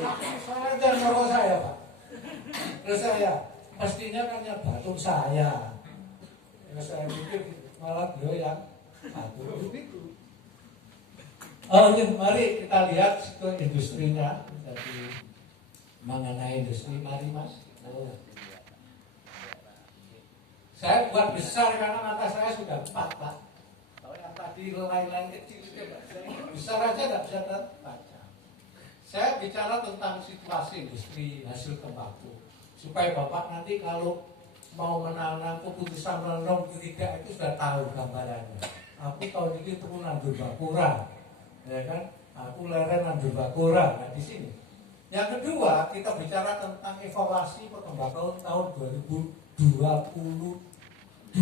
Saya dan rokok saya, Pak. Terus saya, pastinya kan yang batuk saya. Terus saya pikir malah beliau yang batuk itu. Mari kita lihat ke industrinya. Jadi mengenai industri, mari Mas. Saya buat besar karena mata saya sudah 4, Pak. Kalau yang tadi lain-lain kecil itu besar aja nggak bisa terbaca. Saya bicara tentang situasi industri hasil tembakau supaya Bapak nanti kalau mau menanam keputusan menanam ketiga itu sudah tahu gambarannya. Aku tahun ini perlu nandur bakura, ya kan? Aku leren nandur bakura. Nah di sini. Yang kedua kita bicara tentang evaluasi pertembakauan tahun 2022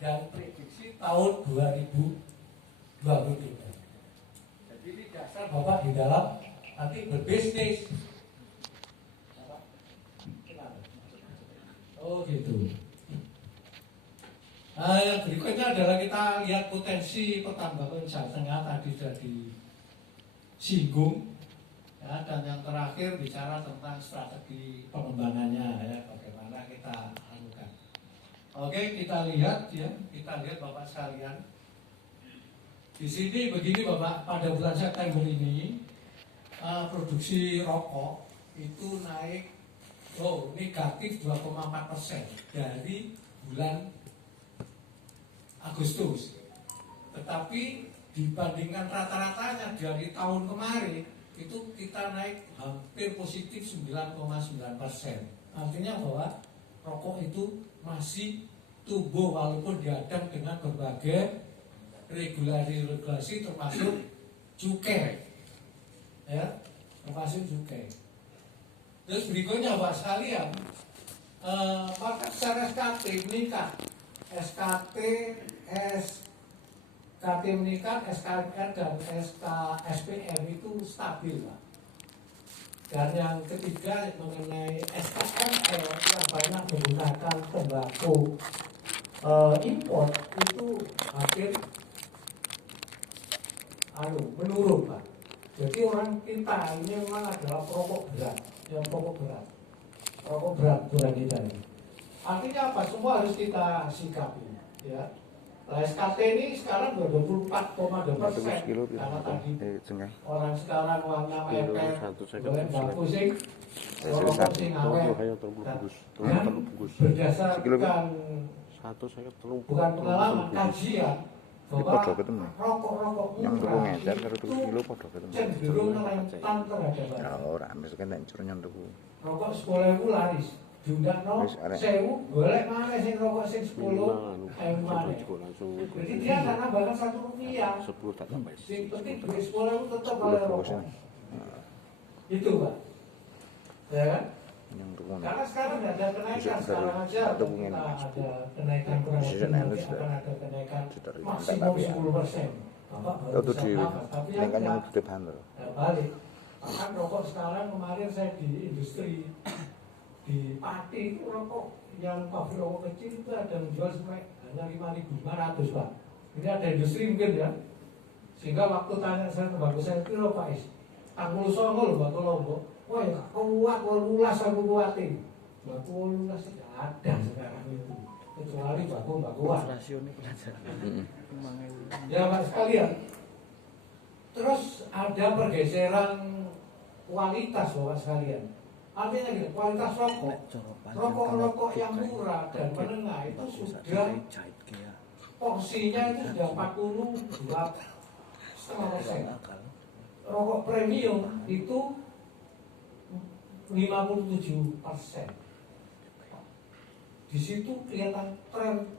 dan prediksi tahun 2023. Jadi ini dasar Bapak di dalam nanti berbisnis. Oh gitu. Nah, yang berikutnya adalah kita lihat potensi pertambangan Jawa Tengah tadi sudah disinggung, ya, dan yang terakhir bicara tentang strategi pengembangannya, ya, bagaimana kita lakukan. Oke, kita lihat ya, kita lihat Bapak sekalian. Di sini begini Bapak, pada bulan September ini produksi rokok itu naik negatif 2,4% dari bulan Agustus. Tetapi dibandingkan rata-ratanya dari tahun kemarin itu kita naik hampir positif 9,9%. Artinya bahwa rokok itu masih tumbuh walaupun dihadang dengan berbagai regulasi termasuk cukai, ya, termasuk cukai. Terus berikutnya Pak sekalian, maka secara SKT meningkat, SKT meningkat, SKR dan SPM itu stabil Pak. Dan yang ketiga mengenai SKML yang banyak menggunakan tembakau impor itu hampir menurun Pak. Jadi orang kita ini memang adalah perokok berat, yang perokok berat bukan kita ini. Artinya apa? Semua harus kita sikapi, ya. Nah, SKT ini sekarang 24,2% karena tadi orang sekarang uangnya mepet, nggak pusing, rokok sing awet. Berdasarkan bukan pengalaman, kajian bahwa rokok murah itu cenderung rentan terhadap rokok 10.000 laris. Diundang sewu, boleh mana sih rokok sing 10.000 mana? Jadi dia akan nambahkan Rp1. Sing penting duit 10.000 tetap oleh rokok. Itu Pak, ya kan? Karena sekarang nggak ada kenaikan, sekarang aja kita ada kenaikan kurang lebih nanti akan ada kenaikan maksimum 10%. Bapak baru bisa nafas, tapi yang tidak balik. Bahkan rokok sekarang kemarin saya di industri di Pati itu rokok yang pabrik rokok kecil itu ada menjual sampai hanya 5.500 Pak. Ini ada industri mungkin ya. Sehingga waktu tanya saya tembakau saya itu loh Pak Is, aku songol Mbak Lombok. Wah ya kuat, lulas aku kuatin. Mbak lulas tidak ada sekarang itu. Kecuali Mbak kuat. Ya Pak sekalian. Terus ada pergeseran kualitas Bapak sekalian. Artinya gitu, kualitas rokok yang murah dan menengah itu sudah porsinya itu sudah 42,5%. Rokok premium itu 57%. Di situ kelihatan tren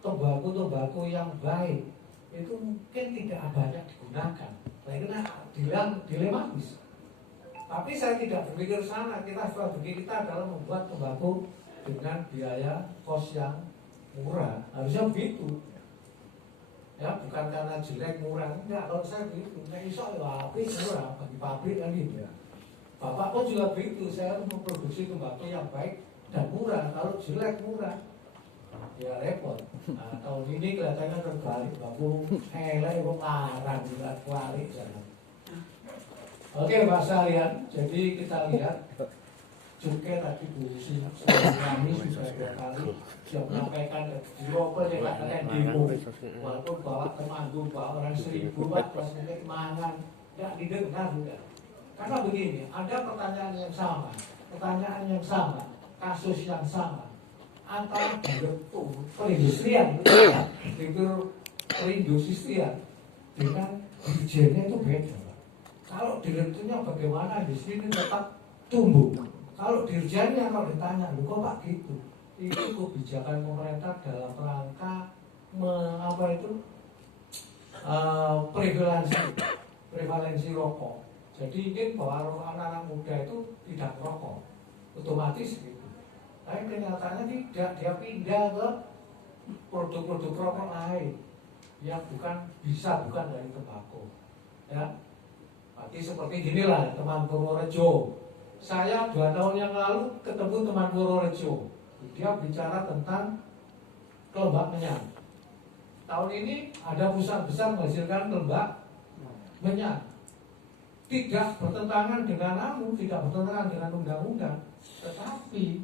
tembakau yang baik itu mungkin tidak banyak digunakan. Karena dilematis. Tapi saya tidak berpikir sana. Strategi kita adalah membuat tembakau dengan biaya kos yang murah. Harusnya begitu. Ya, bukan karena jelek murah. Enggak, kalau saya begitu. Nah, iso ya habis murah bagi pabrik kan gitu ya. Bapak pun juga begitu. Saya memproduksi tembakau yang baik dan murah. Kalau jelek murah, ya repot. Nah, tahun ini kelihatannya terbalik. Bapak elek, larang juga kualik. Oke Pak sekalian, jadi kita lihat cukai tadi Bu Sri sudah 2 kali yang menyampaikan di Rokok yang katakan demo, walaupun bawa Temanggung, bawa orang 1000, Pak, terus nanti mangan, tidak didengar juga. Karena begini, ada pertanyaan yang sama, kasus yang sama antara direktur perindustrian dengan dirjennya itu beda. Kalau direkturnya bagaimana di sini tetap tumbuh. Kalau dirjennya kalau ditanya, kok Pak gitu? Itu kebijakan pemerintah dalam rangka prevalensi rokok. Jadi ingin bahwa anak-anak muda itu tidak merokok, otomatis gitu. Tapi kenyataannya tidak, dia pindah ke produk-produk rokok lain yang bukan dari tembakau. Ya, seperti inilah teman Purworejo. Saya 2 tahun yang lalu ketemu teman Purworejo. Dia bicara tentang kelombak menyan. Tahun ini ada perusahaan besar menghasilkan kelombak menyan. Tidak bertentangan dengan tidak bertentangan dengan undang-undang, tetapi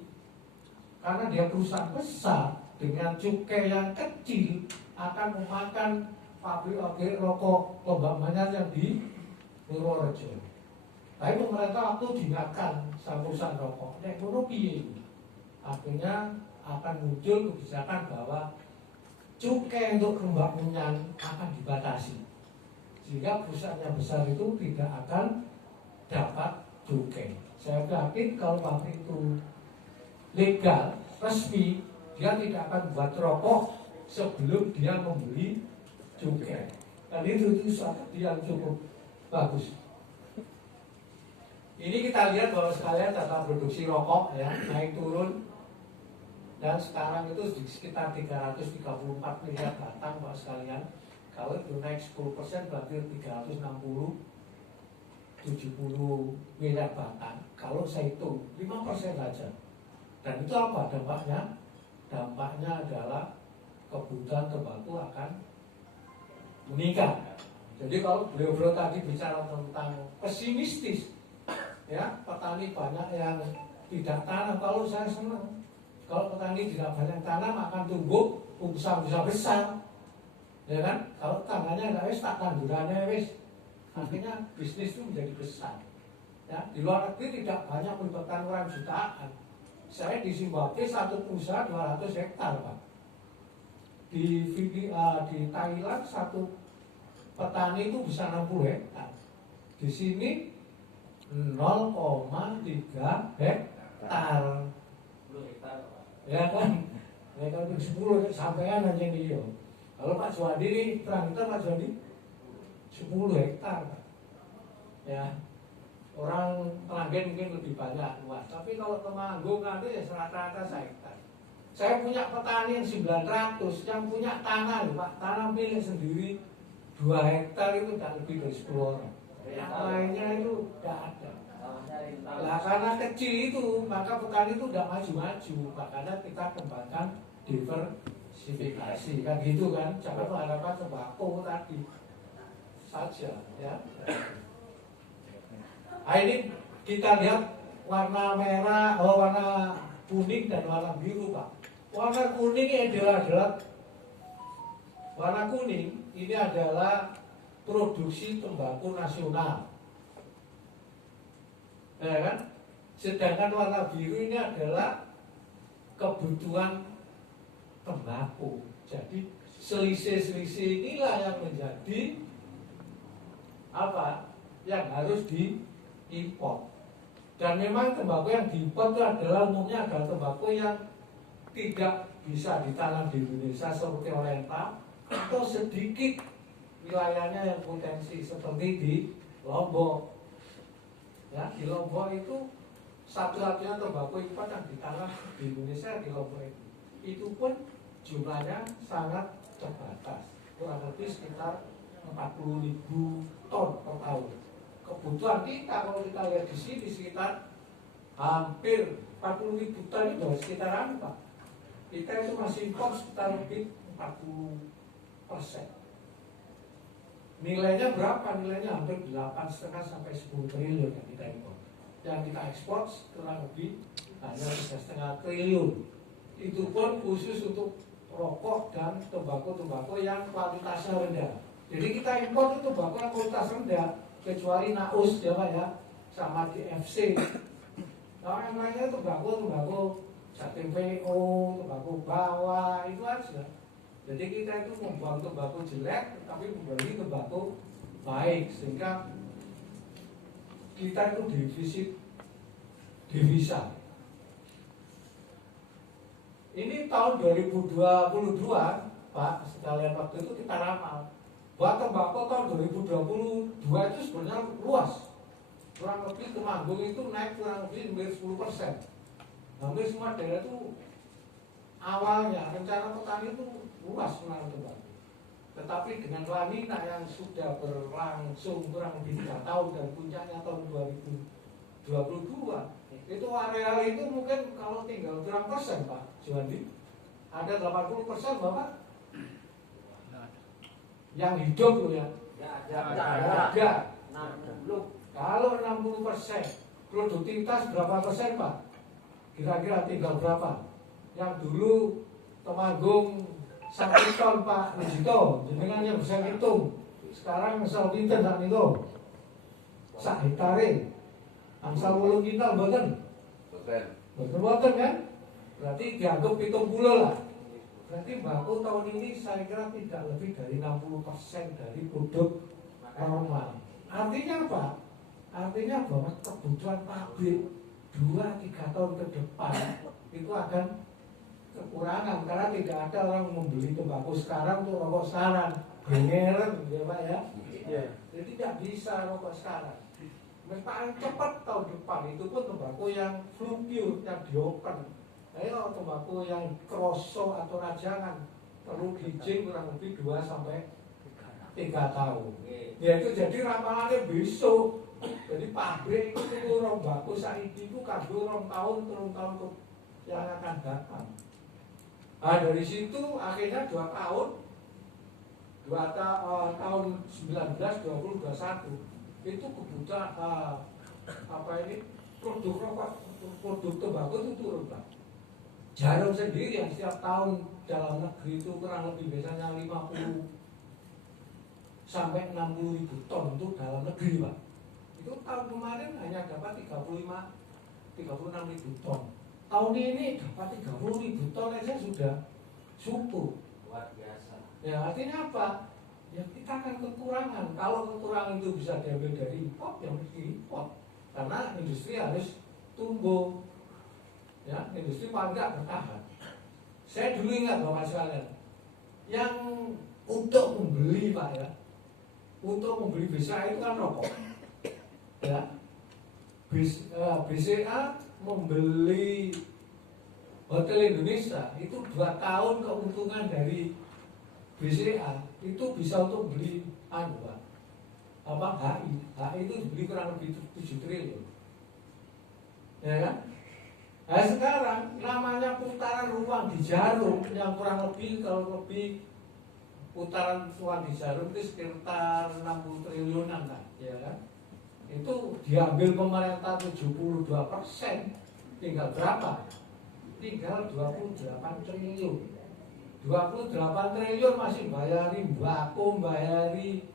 karena dia perusahaan besar dengan cukai yang kecil akan memakan pabrik rokok kelombak menyan yang di Purworejo. Tapi pemerintah waktu diingatkan sama perusahaan rokok, akhirnya akan muncul kebijakan bahwa cukai untuk kelombak menyan akan dibatasi, sehingga perusahaan yang besar itu tidak akan dapat cukai. Saya yakin kalau pabrik itu legal, resmi, dia tidak akan buat rokok sebelum dia membeli cukai. Dan itu strategi yang cukup bagus. Ini kita lihat bahwa sekalian data produksi rokok ya naik turun, dan sekarang itu di sekitar 334 miliar batang Pak sekalian. Kalau itu naik 10% berarti 360-70 miliar batang. Kalau saya hitung 5% saja. Dan itu apa dampaknya? Dampaknya adalah kebutuhan tembakau akan meningkat. Jadi kalau beliau tadi bicara tentang pesimistis, ya petani banyak yang tidak tanam. Kalau saya senang, kalau petani tidak banyak tanam akan tumbuh usaha besar, ya kan? Kalau tangannya nggak wis tak tandurannya wis, akhirnya bisnis itu menjadi besar. Ya, di luar negeri tidak banyak melibatkan orang jutaan. Saya di Zimbabwe satu perusahaan 200 hektar Pak. Di Thailand satu petani itu bisa 60 hektar. Di sini 0,3 hektar. Ya kan? Ya kalau 10 sampean aja nih yo. Kalau Pak Juwadi ini terang kita Pak Juwadi 10 hektar Pak. Ya. Orang Pelanggen mungkin lebih banyak luas, tapi kalau Temanggung nanti ya rata-rata 1 hektar. Saya punya petani yang 900 yang punya tanah Pak, tanah milik sendiri 2 hektar itu tidak lebih dari 10 orang. Yang lainnya itu tidak ada. Nah, karena kecil itu, maka petani itu tidak maju-maju. Makanya kita kembangkan diversifikasi, kan gitu kan. Jangan mengharapkan tembakau tadi saja, ya. Nah, ini kita lihat warna merah, warna kuning dan warna biru Pak. Warna kuning adalah warna kuning ini adalah produksi tembakau nasional, ya kan? Sedangkan warna biru ini adalah kebutuhan tembakau. Jadi selisih-selisih inilah yang menjadi apa? Yang harus diimpor. Dan memang tembakau yang diimpor itu adalah umumnya adalah tembakau yang tidak bisa ditanam di Indonesia seperti oriental, atau sedikit wilayahnya yang potensi seperti di Lombok. Ya, di Lombok itu satu-satunya tembakau impor yang ditanam di Indonesia di Lombok itu. Itu pun jumlahnya sangat terbatas, kurang lebih sekitar 40.000 ton per tahun. Kebutuhan kita kalau kita lihat di sini sekitar hampir 40.000 ton itu sekitaran Pak. Kita itu masih impor sekitar lebih 40%. Nilainya berapa? Nilainya hampir 8,5 sampai 10 triliun yang kita impor. Yang kita ekspor kurang lebih hanya 3,5 triliun. Itu pun khusus untuk rokok dan tembakau-tembakau yang kualitasnya rendah. Jadi kita impor itu tembakau yang kualitas rendah, kecuali Naus ya Pak ya, sama DFC. Nah yang lainnya tembakau Jatim VO, tembakau bawah, itu aja. Jadi kita itu membuang tembakau jelek, tapi membeli tembakau baik, sehingga kita itu defisit devisa. Ini tahun 2022, Pak, sekalian waktu itu kita ramal. Buat tembakau tahun 2022 itu sebenarnya luas. Kurang lebih Temanggung itu naik kurang lebih 10%. Hampir semua daerah itu awalnya rencana petani itu luas menanam tembakau. Tetapi dengan La Nina yang sudah berlangsung kurang lebih 3 tahun dan puncaknya tahun 2022, itu areal itu mungkin kalau tinggal berapa persen Pak Juwandi? Ada 80% Bapak? Yang hidup loh ya? Ada. 60. Kalau 60%, produktivitas berapa persen Pak? Kira-kira tinggal berapa? Yang dulu Temanggung 1 ton Pak Nujito, jenengan yang bisa hitung. Sekarang misal pinten tak niku? Sak hektare. Angsal 8 kintal mboten? Mboten kan? Berarti dianggap 70 lah. Berarti Mbakku tahun ini saya kira tidak lebih dari 60% dari produk normal. Artinya apa? Artinya bahwa kebutuhan pabrik 2-3 tahun ke depan itu akan kekurangan karena tidak ada orang membeli tembakau sekarang untuk rokok sekarang. Gengeren ya Pak ya. Jadi tidak bisa rokok sekarang. Paling cepat tahun depan itu pun tembakau yang flukiur, yang diopen. Ayo tembakau yang kroso atau rajangan perlu gijing kurang lebih 2-3 tahun. Ya itu jadi ramalannya besok. Jadi pabrik itu orang baku saiki itu kanggo 2 tahun 3 tahun yang akan datang. Nah dari situ akhirnya 2 tahun 19, 20, 21 itu kebutuhan produk rokok, produk tembakau itu turun Pak. Jarum sendiri yang setiap tahun dalam negeri itu kurang lebih biasanya 50 sampai 60 ribu ton untuk dalam negeri Pak. Itu tahun kemarin hanya dapat 36 ribu ton. Tahun ini dapat 30 ribu ton aja sudah cukup. Luar biasa. Ya artinya apa? Ya kita akan kekurangan. Kalau kekurangan itu bisa diambil dari import, ya mesti import. Karena industri harus tumbuh. Ya, industri paling tidak bertahan. Saya dulu ingat Bapak sekalian, yang untuk membeli Pak ya, untuk membeli BCA itu kan rokok. Ya, BCA membeli Hotel Indonesia itu 2 tahun keuntungan dari BCA itu bisa untuk beli HI itu dibeli kurang lebih 7 triliun. Ya kan? Nah sekarang namanya putaran ruang di Jarum yang kurang lebih kalau lebih putaran ruang di Jarum itu sekitar 60 triliunan lah, ya kan? Itu diambil pemerintah 72%, tinggal berapa? Tinggal 28 triliun. 28 triliun masih bayari mbako, bayari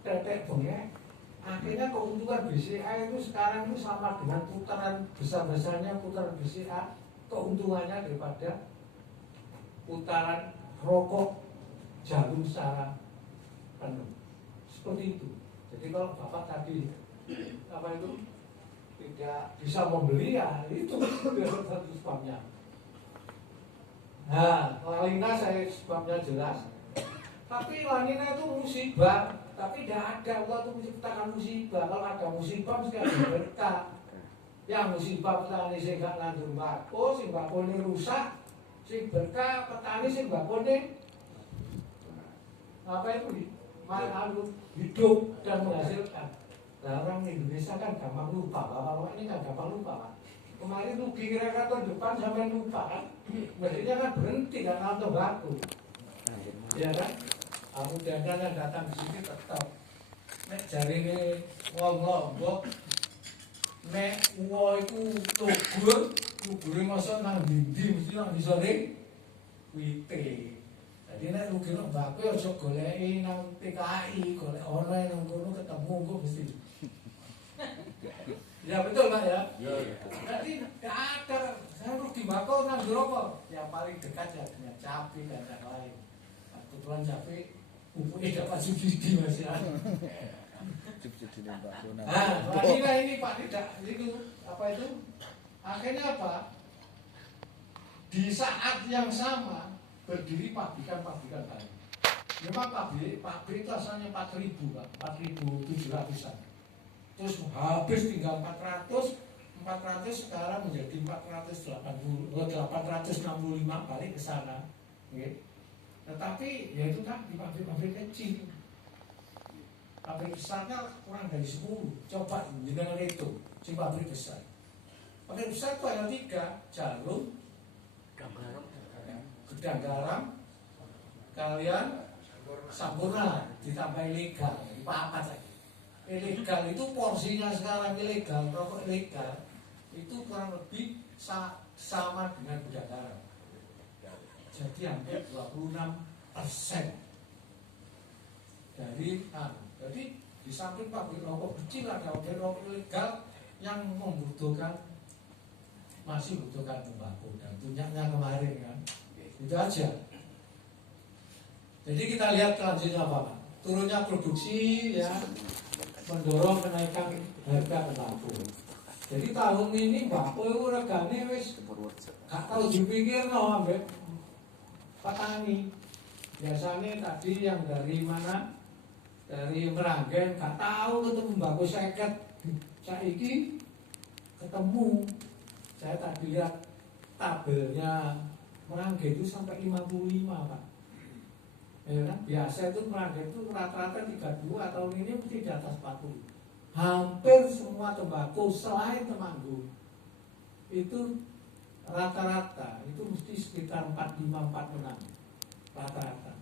tetek bengek. Akhirnya keuntungan BCA itu sekarang itu sama dengan putaran besar-besarnya putaran BCA, keuntungannya daripada putaran rokok Jarum secara penuh. Seperti itu. Jadi kalau Bapak tadi tidak bisa membeli ya itu satu sebabnya. Nah, La Nina saya sebabnya jelas. Tapi La Nina itu musibah. Tapi tidak ada Allah itu menciptakan musibah. Kalau ada musibah mesti ada berkah. Yang musibah petani sing gak nandur mbako, sing mbako ini rusak, sing berkah petani sing mbako ini hidup dan menghasilkan. Nah, orang Indonesia kan gampang lupa, bapak-bapak ini kan gampang lupa Pak. Kemarin rugi kira-kira tahun depan sampai lupa kan. Mestinya kan berhenti kan nanam tembakau. Ya kan? Aku dandan datang ke sini tetap. Nek jarine wong Lombok, nek uwo iku lugure masa nang ndi mesti nang disore wite. Jadi nek rugi nang mbakku aja goleki nang TKI, golek ana nang kono ketemu kok mesti. Ya betul Pak ya. Jadi enggak ada. Saya rugi mbakku nang Groko, yang paling dekat ya dengan Capi dan yang lain. Kebetulan Capi pupuknya dapat subsidi Mas ya. Subsidi mbakku. Nah, ini Pak tidak itu apa itu? Akhirnya apa? Di saat yang sama berdiri pabrikan-pabrikan lain. Memang pabrik itu asalnya 4.000 Pak, 4.700-an. Terus habis tinggal 400 sekarang menjadi 865 balik ke sana. Okay. Tetapi ya itu kan di pabrik-pabrik kecil. Pabrik besarnya kurang dari 10. Coba jenengan itu, si pabrik besar. Pabrik besar itu ada 3, Jarum, Gedang Garam, kalian Sampurna ditambah ilegal, apa lagi? Ilegal itu porsinya sekarang ilegal, rokok ilegal itu kurang lebih sama dengan Gedang Garam. Jadi hampir 26% dari jadi di samping pabrik rokok kecil ada pabrik rokok ilegal yang masih membutuhkan tembakau dan punyanya kemarin kan. Itu aja. Jadi kita lihat kelanjutannya apa Pak? Turunnya produksi ya mendorong kenaikan harga tembakau. Jadi tahun ini tembakau itu regane wis gak tau dipikir no ambek petani. Biasanya tadi yang dari mana? Dari Meranggen gak tahu ketemu tembakau 50. Saiki ketemu. Saya tadi lihat tabelnya Meranggen itu sampai 55 Pak. Ya kan? Biasa itu Meranggen itu rata-rata 32, tahun ini mesti di atas 40. Hampir semua tembakau selain Temanggung itu rata-rata itu mesti sekitar 45-46 rata-rata.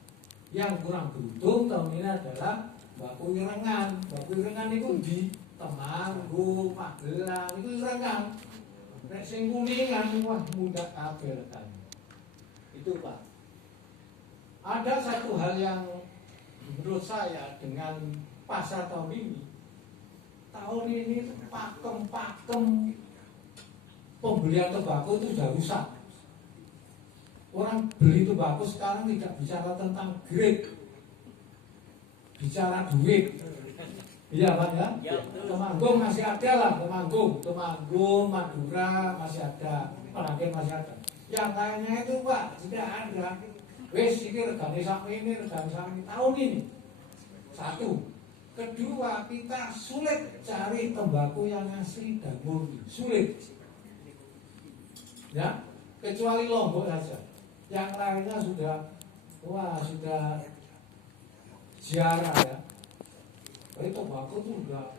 Yang kurang beruntung tahun ini adalah tembakau Irengan. Tembakau Irengan itu di Temanggung, Magelang itu Irengan. Nek sing Kuningan wah mudah kabel kan. Itu Pak. Ada satu hal yang menurut saya dengan pasar tahun ini. Tahun ini pakem-pakem pembelian tembakau itu sudah rusak. Orang beli tembakau sekarang tidak bicara tentang grade, bicara duit. Iya Pak ya? Temanggung masih ada lah, Temanggung, Madura masih ada, Meranggen masih ada. Yang lainnya itu Pak tidak ada. Wes ini regane sakmene, regane sakmene tahun ini. Satu. Kedua, kita sulit cari tembakau yang asli dan murni. Sulit. Ya, kecuali Lombok saja. Yang lainnya sudah ziarah ya. Itu tembakau itu sudah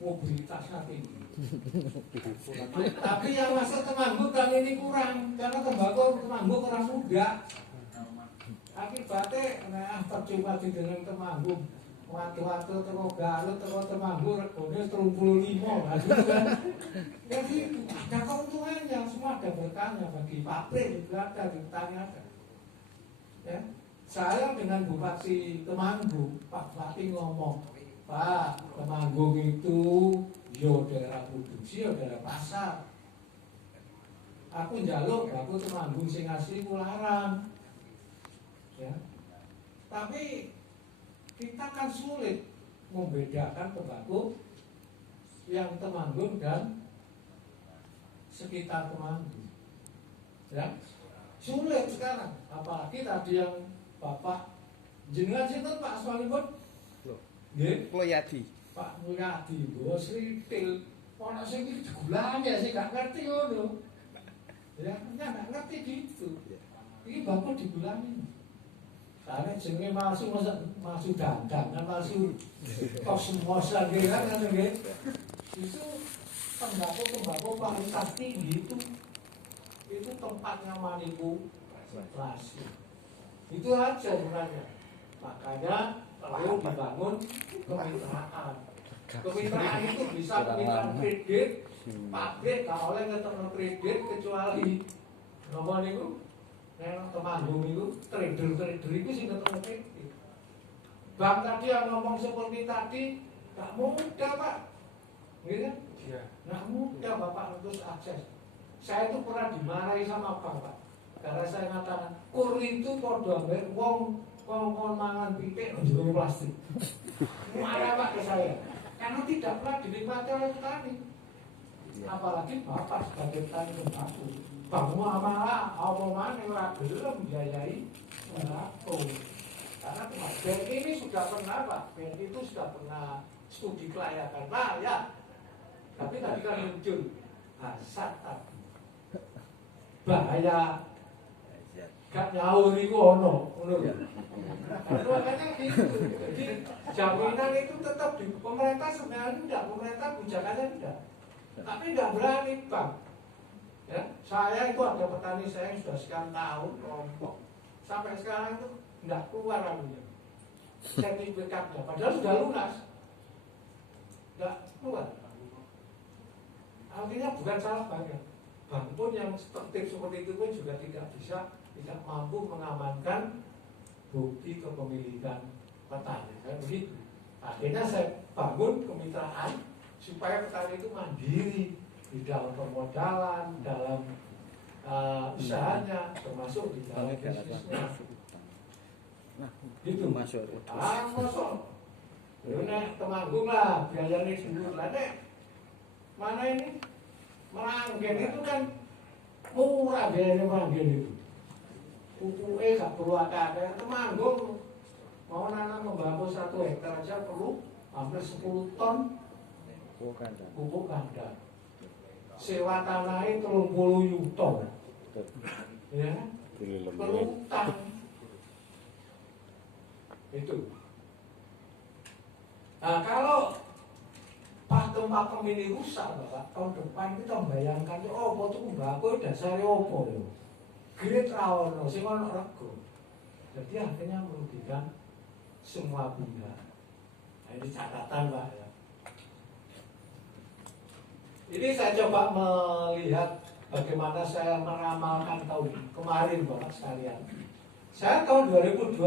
mobilitasnya tinggi. Tapi yang masa Temanggung kali ini kurang karena tembakau Temanggung kurang muda. Akibatnya percuma di dalam Temanggung. Waktu-waktu terus Garut, terus Temanggung, regane 35. Jadi ada keuntungannya, semua ada berkahnya bagi pabrik juga ada, di petani ada. Ya. Saya dengan Bupati Temanggung, Pak Bupati ngomong, Pak, Temanggung itu yo daerah produksi, yo daerah pasar. Aku njaluk, aku Temanggung sing asli Kularang. Ya. Tapi kita kan sulit membedakan tembakau yang Temanggung dan sekitar Temanggung. Ya. Sulit sekarang, apalagi tadi yang Bapak jenengan sinten Pak asmanipun? Nggih, Mulyadi. Pak Mulyadi, bos ritil. Ono sing digulami ya sing gak ngerti ngono. Ya, gak ngerti gitu. Ini Bapak digulami. Karena jenenge masuk dandang kan masuk kosmos lagi kan nggih. Itu tembakau kualitas tinggi itu tempatnya manipulasi. Itu aja sebenarnya. Makanya perlu dibangun kemitraan. Kemitraan itu bisa kemitraan kredit, pabrik nggak oleh ngetok kredit kecuali ngomong itu, yang Temanggung itu trader itu sih ngetok kredit. Bank tadi yang ngomong seperti tadi, nggak mudah Pak, gitu kan? Nggak mudah Bapak untuk akses. Saya itu pernah dimarahi sama bank Pak, karena saya mengatakan kur itu podo ambek wong mangan pitik juga plastik. Marah Pak ke saya. Karena tidak pernah dinikmati oleh petani. Apalagi Bapak sebagai petani tembakau. Bangun amalah, apa mana ora gelem biayai tembakau. Karena BNI ini sudah pernah Pak, BNI itu sudah pernah studi kelayakan layak. Tapi tadi kan muncul hasad tadi. Bahaya gak nyaur itu ono. Makanya gitu. Jadi jaminan itu tetap di pemerintah sebenarnya tidak, pemerintah kebijakannya tidak. Tapi tidak berani Bang. Ya, saya itu ada petani saya yang sudah sekian tahun kelompok. Sampai sekarang itu tidak keluar anunya. Sertifikatnya padahal sudah lunas. Tidak keluar. Artinya bukan salah banyak. Bank pun yang seperti itu pun juga tidak mampu mengamankan bukti kepemilikan petani, kan begitu. Akhirnya saya bangun kemitraan supaya petani itu mandiri di dalam permodalan, dalam usahanya, termasuk di dalam bisnisnya. Gitu. Masuk. Ini Temanggung lah, biayanya dulu lah nek. Mana ini? Meranggen itu kan murah biayanya Meranggen itu. Pupuknya gak perlu akar. Temanggung mau nanam membangku 1 hektar aja perlu hampir 10 ton pupuk kandang. Sewa tanahnya 30 yuto. Ya, perlu utang. Itu. Nah kalau pakem ini rusak Bapak, tahun depan kita membayangkan apa tuh mbako dasare apa lho. Grit rawono sing ono rego. Jadi akhirnya merugikan semua pihak. Nah, ini catatan Pak ya. Ini saya coba melihat bagaimana saya meramalkan tahun kemarin Bapak sekalian. Saya tahun 2022